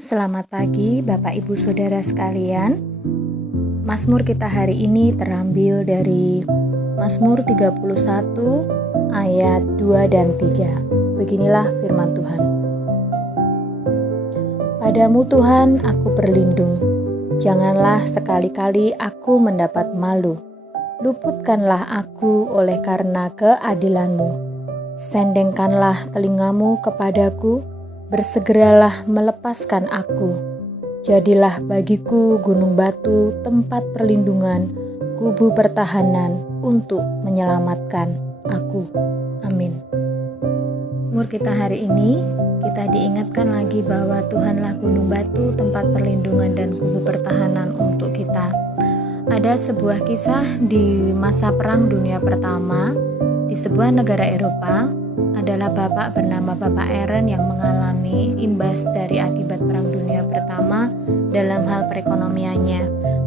Selamat pagi Bapak Ibu Saudara sekalian. Mazmur kita hari ini terambil dari Mazmur 31 ayat 2 dan 3. Beginilah firman Tuhan. Padamu Tuhan aku berlindung, janganlah sekali-kali aku mendapat malu. Luputkanlah aku oleh karena keadilan-Mu. Sendengkanlah telingamu kepadaku, bersegeralah melepaskan aku. Jadilah bagiku gunung batu, tempat perlindungan, kubu pertahanan untuk menyelamatkan aku. Amin. Mazmur kita hari ini, kita diingatkan lagi bahwa Tuhanlah gunung batu, tempat perlindungan dan kubu pertahanan untuk kita. Ada sebuah kisah di masa Perang Dunia Pertama di sebuah negara Eropa. Adalah bapak bernama Bapak Aaron yang mengalami imbas dari akibat Perang Dunia Pertama dalam hal perekonomiannya,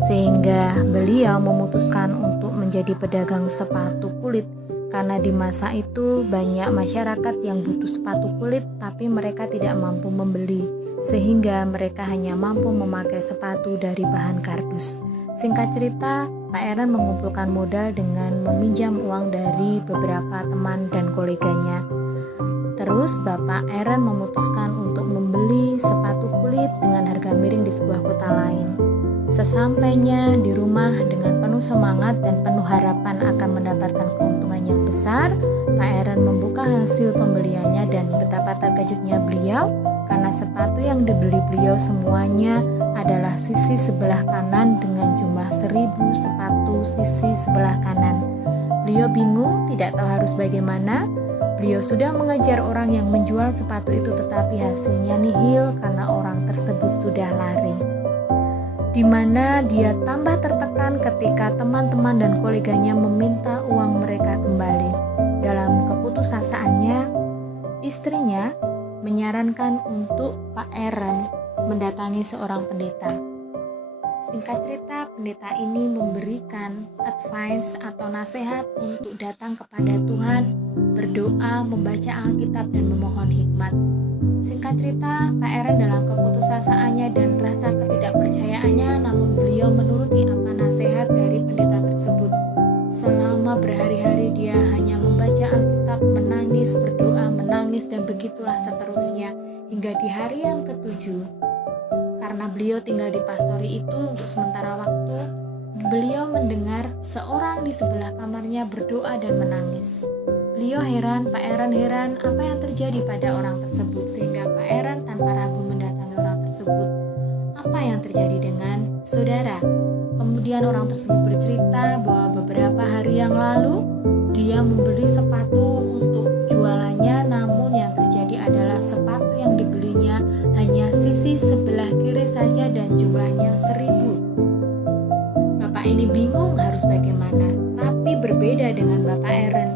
sehingga beliau memutuskan untuk menjadi pedagang sepatu kulit karena di masa itu banyak masyarakat yang butuh sepatu kulit tapi mereka tidak mampu membeli, sehingga mereka hanya mampu memakai sepatu dari bahan kardus. Singkat cerita, Pak Aaron mengumpulkan modal dengan meminjam uang dari beberapa teman dan koleganya. Terus Bapak Aaron memutuskan untuk membeli sepatu kulit dengan harga miring di sebuah kota lain. Sesampainya di rumah dengan penuh semangat dan penuh harapan akan mendapatkan keuntungan yang besar, Pak Aaron membuka hasil pembeliannya dan betapa terkejutnya beliau karena sepatu yang dibeli beliau semuanya adalah sisi sebelah kanan dengan jumlah 1000 sepatu sisi sebelah kanan. Beliau bingung, tidak tahu harus bagaimana. Beliau sudah mengejar orang yang menjual sepatu itu tetapi hasilnya nihil karena orang tersebut sudah lari. Di mana dia tambah tertekan ketika teman-teman dan koleganya meminta uang mereka kembali. Dalam keputusasaannya, istrinya menyarankan untuk Pak Aaron mendatangi seorang pendeta. Singkat cerita, pendeta ini memberikan advice atau nasihat untuk datang kepada Tuhan, berdoa, membaca Alkitab dan memohon hikmat. Singkat cerita, Pak Aaron dalam keputusasaannya dan rasa ketidakpercayaannya, namun beliau menuruti apa nasihat dari pendeta tersebut. Selama berhari-hari dia hanya membaca Alkitab, menangis, berdoa, menangis dan begitulah seterusnya hingga di hari yang ke-7. Karena beliau tinggal di pastori itu untuk sementara waktu, beliau mendengar seorang di sebelah kamarnya berdoa dan menangis. Beliau heran, Pak Aaron heran apa yang terjadi pada orang tersebut, sehingga Pak Aaron tanpa ragu mendatangi orang tersebut. Apa yang terjadi dengan saudara? Kemudian orang tersebut bercerita bahwa beberapa hari yang lalu dia membeli sepatu untuk jualannya, namun yang terjadi adalah sepatu yang dibelinya hanya sisi sebelah kiri saja dan jumlahnya 1000. Bapak ini bingung harus bagaimana, tapi berbeda dengan Bapak Aaron.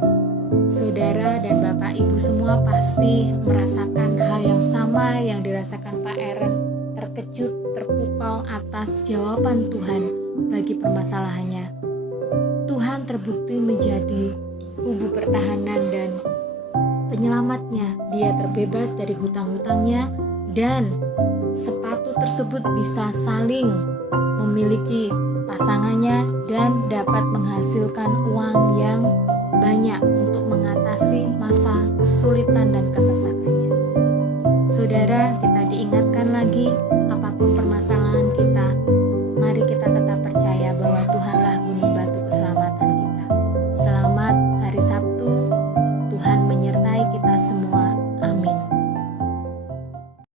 Saudara dan Bapak Ibu semua pasti merasakan hal yang sama yang dirasakan Pak Aaron, terkejut, terpukau atas jawaban Tuhan bagi permasalahannya. Tuhan terbukti menjadi kubu pertahanan dan penyelamatnya. Dia terbebas dari hutang-hutangnya dan sepatu tersebut bisa saling memiliki pasangannya dan dapat menghasilkan uang yang banyak untuk mengatasi masa kesulitan dan kesesakannya. Saudara, kita diingatkan lagi